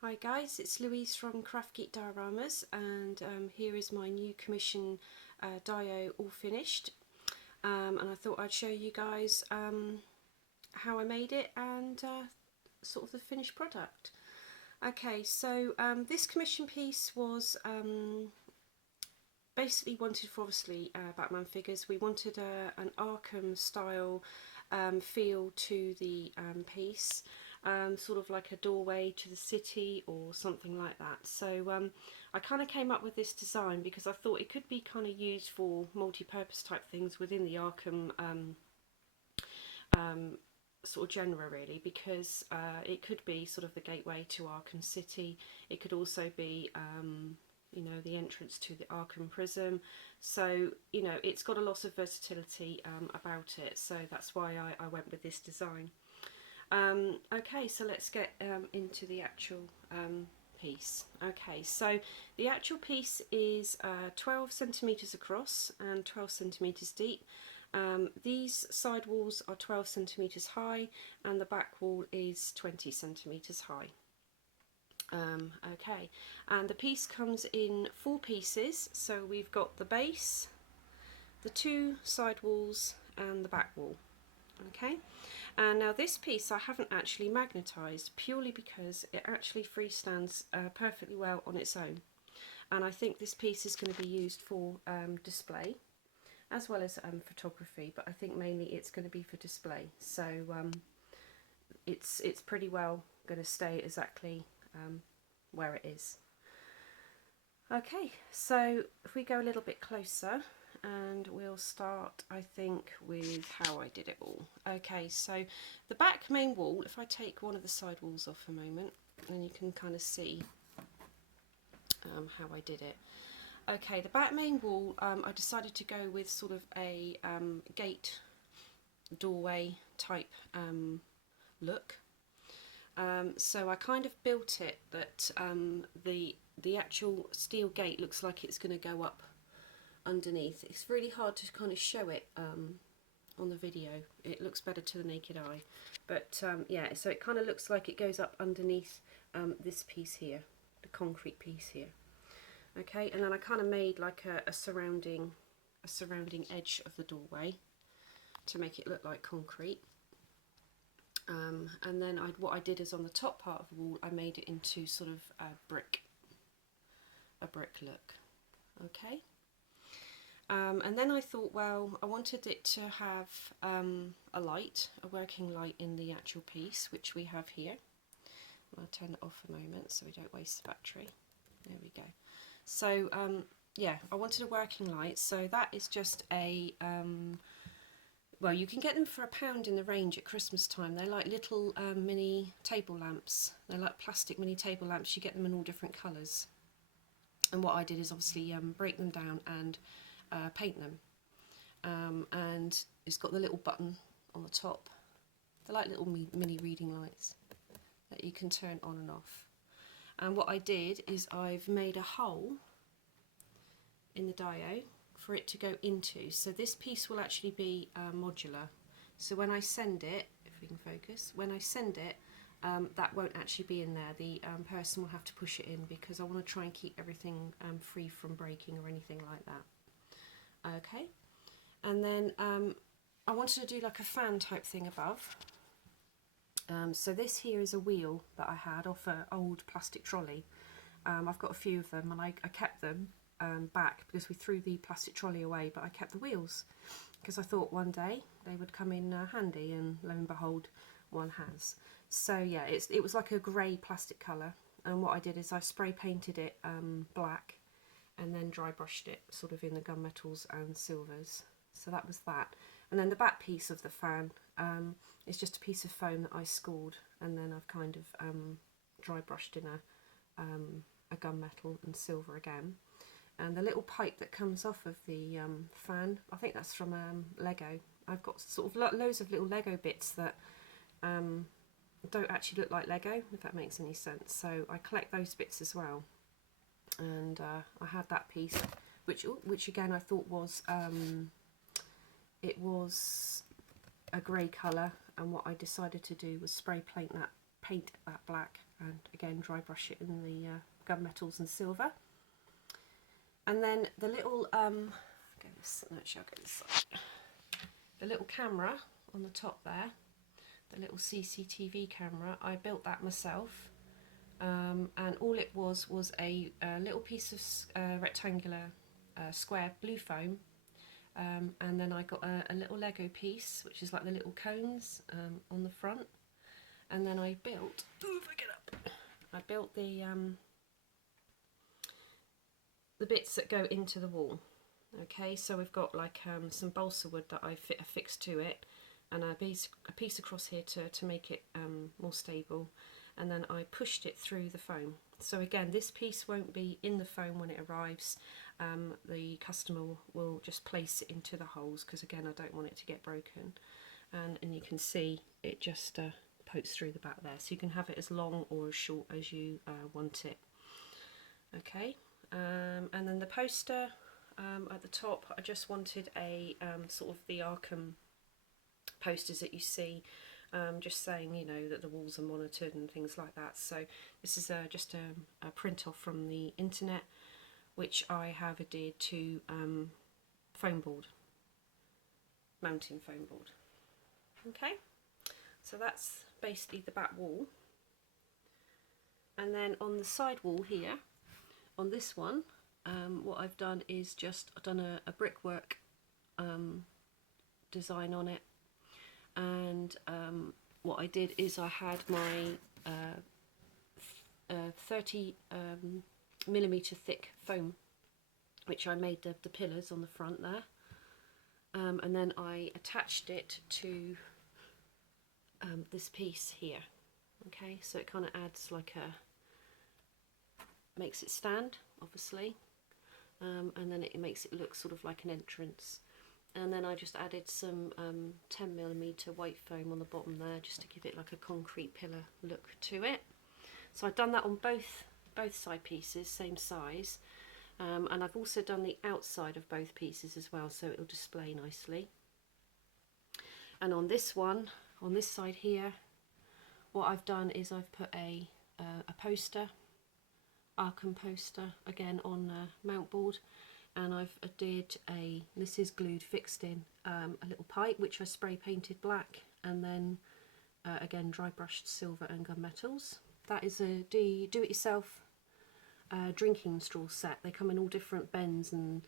Hi guys, it's Louise from Arkham Dioramas, and here is my new commission dio all finished, and I thought I'd show you guys how I made it and sort of the finished product. Okay, so this commission piece was basically wanted for obviously Batman figures. We wanted an Arkham style feel to the piece. Sort of like a doorway to the city or something like that. So I kind of came up with this design because I thought it could be kind of used for multi-purpose type things within the Arkham sort of genre, really, because it could be sort of the gateway to Arkham City. It could also be you know, the entrance to the Arkham Prism. So, you know, it's got a lot of versatility about it, so that's why I went with this design. Okay, so let's get into the actual piece. Okay, so the actual piece is 12 centimetres across and 12 centimetres deep. These side walls are 12 centimetres high and the back wall is 20 centimetres high. Okay, and the piece comes in 4 pieces, so we've got the base, the 2 side walls and the back wall. Okay, and now this piece I haven't actually magnetised purely because it actually freestands perfectly well on its own, and I think this piece is going to be used for display as well as photography, but I think mainly it's going to be for display, so it's pretty well going to stay exactly where it is. Okay, so if we go a little bit closer, and we'll start, I think, with how I did it all. Okay, so the back main wall, if I take one of the side walls off a moment, then you can kind of see how I did it. Okay, the back main wall, I decided to go with sort of a gate doorway type look. So I kind of built it that the actual steel gate looks like it's going to go up underneath. It's really hard to kind of show it on the video. It looks better to the naked eye, but yeah, so it kind of looks like it goes up underneath this piece here, the concrete piece here. Okay, and then I kind of made like a surrounding edge of the doorway to make it look like concrete. And then what I did is on the top part of the wall I made it into sort of a brick look. Okay. And then I thought, well, I wanted it to have a light, a working light in the actual piece, which we have here. I'll turn it off a moment so we don't waste the battery. There we go. So yeah, I wanted a working light, so that is just a well, you can get them for £1 in the range at Christmas time. They're like little mini table lamps. They're like plastic mini table lamps. You get them in all different colours. And what I did is obviously break them down and paint them. And it's got the little button on the top. They're like little mini reading lights that you can turn on and off. And what I did is I've made a hole in the dio for it to go into. So this piece will actually be modular. So when I send it, if we can focus, when I send it, that won't actually be in there. The person will have to push it in because I want to try and keep everything free from breaking or anything like that. Okay, and then I wanted to do like a fan type thing above. So this here is a wheel that I had off an old plastic trolley. I've got a few of them and I kept them back because we threw the plastic trolley away, but I kept the wheels because I thought one day they would come in handy, and lo and behold, one has. So yeah, it was like a grey plastic colour, and what I did is I spray painted it black and then dry brushed it sort of in the gunmetals and silvers. So that was that. And then the back piece of the fan is just a piece of foam that I scored, and then I've kind of dry brushed in a gunmetal and silver again. And the little pipe that comes off of the fan, I think that's from Lego. I've got sort of loads of little Lego bits that don't actually look like Lego, if that makes any sense. So I collect those bits as well. And I had that piece, which again I thought was it was a grey colour, and what I decided to do was spray paint that black and again dry brush it in the gunmetals and silver. And then the little the little camera on the top there, the little CCTV camera, I built that myself, and all it was a little piece of rectangular square blue foam, and then I got a little Lego piece, which is like the little cones on the front, and then I built, I built the bits that go into the wall. Okay, so we've got like some balsa wood that I affixed to it, and a piece across here to make it more stable, and then I pushed it through the foam. So again, this piece won't be in the foam when it arrives. The customer will just place it into the holes, because again I don't want it to get broken, and you can see it just pokes through the back there, so you can have it as long or as short as you want it. Okay, and then the poster at the top, I just wanted a sort of the Arkham posters that you see, just saying, you know, that the walls are monitored and things like that. So this is just a print off from the internet, which I have adhered to foam board, mounting foam board. Okay, so that's basically the back wall. And then on the side wall here, on this one, what I've done is I've done a brickwork design on it, and what I did is I had my 30 millimeter thick foam, which I made the pillars on the front there, and then I attached it to this piece here. Okay, so it kind of adds like makes it stand, obviously, and then it makes it look sort of like an entrance. And then I just added some 10mm white foam on the bottom there, just to give it like a concrete pillar look to it. So I've done that on both side pieces, same size, and I've also done the outside of both pieces as well, so it'll display nicely. And on this one, on this side here, what I've done is I've put a poster, Arkham poster, again on mount board, and I've adhered this is glued, fixed in, a little pipe which I spray painted black, and then again dry brushed silver and gunmetals. That is a do-it-yourself drinking straw set. They come in all different bends and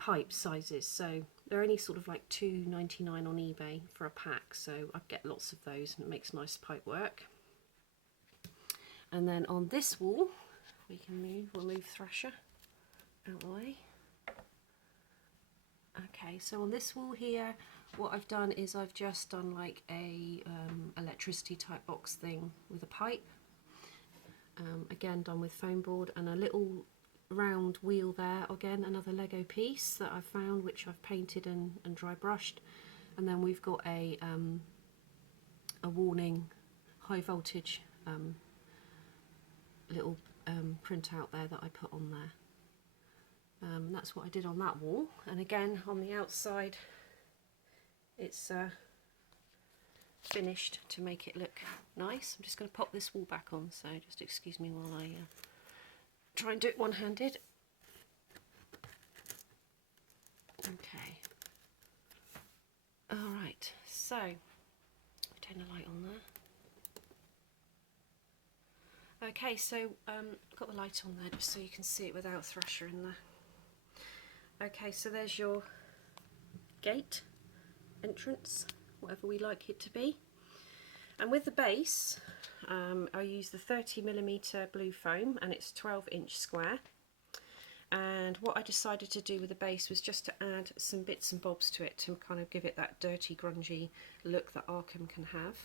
pipe sizes, so they're only sort of like £2.99 on eBay for a pack, so I get lots of those and it makes nice pipe work. And then on this wall, we'll move Thrasher out the way. Okay, so on this wall here, what I've done is I've just done like a electricity type box thing with a pipe, again done with foam board, and a little round wheel there, again another Lego piece that I've found, which I've painted and dry brushed. And then we've got a warning high voltage little printout there that I put on there. That's what I did on that wall. And again on the outside, it's finished to make it look nice. I'm just going to pop this wall back on, so just excuse me while I try and do it one-handed. Okay. Alright, so turn the light on there. Okay, so got the light on there just so you can see it without Thrasher in there. Okay, so there's your gate, entrance, whatever we like it to be. And with the base, I use the 30mm blue foam, and it's 12-inch square. And what I decided to do with the base was just to add some bits and bobs to it to kind of give it that dirty, grungy look that Arkham can have.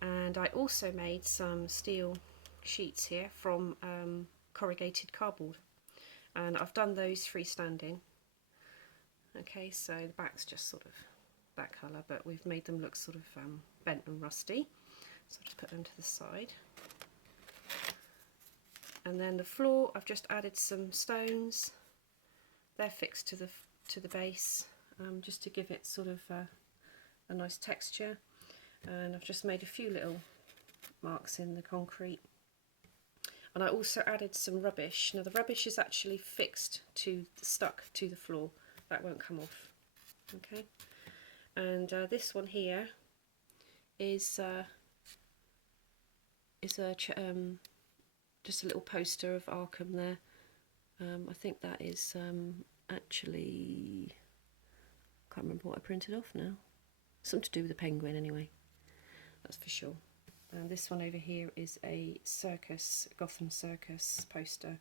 And I also made some steel sheets here from corrugated cardboard, and I've done those freestanding. Okay, so the back's just sort of that colour, but we've made them look sort of bent and rusty, so I'll just put them to the side. And then the floor, I've just added some stones. They're fixed to the base, just to give it sort of a nice texture. And I've just made a few little marks in the concrete. And I also added some rubbish. Now the rubbish is actually fixed stuck to the floor. That won't come off. Okay. And this one here is just a little poster of Arkham there. I think that is actually, can't remember what I printed off now. Something to do with the penguin anyway, that's for sure. And this one over here is a Gotham Circus poster,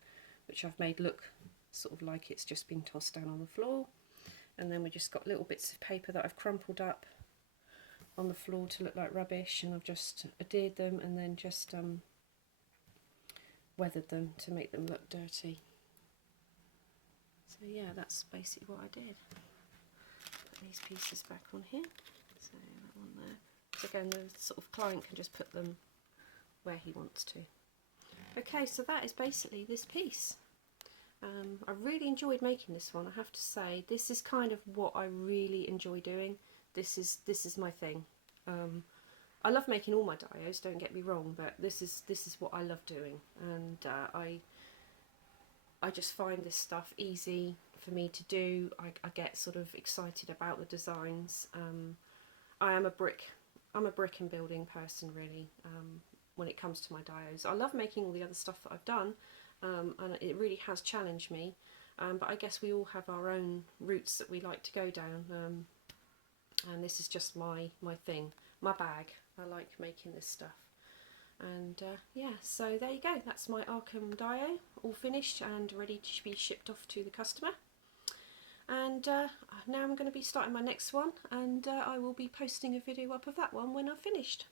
which I've made look sort of like it's just been tossed down on the floor. And then we just got little bits of paper that I've crumpled up on the floor to look like rubbish, and I've just adhered them and then just weathered them to make them look dirty. So yeah, that's basically what I did. Put these pieces back on here. So that one there. So again, the sort of client can just put them where he wants to. Okay, so that is basically this piece. I really enjoyed making this one, I have to say. This is kind of what I really enjoy doing. This is my thing. I love making all my dios, don't get me wrong, but this is what I love doing, and I just find this stuff easy for me to do. I get sort of excited about the designs. I'm a brick and building person really, when it comes to my dios. I love making all the other stuff that I've done, and it really has challenged me, but I guess we all have our own routes that we like to go down, and this is just my thing, my bag. I like making this stuff. And yeah, so there you go, that's my Arkham Dio, all finished and ready to be shipped off to the customer. And now I'm going to be starting my next one, and I will be posting a video up of that one when I've finished.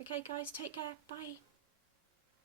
Okay guys, take care, bye.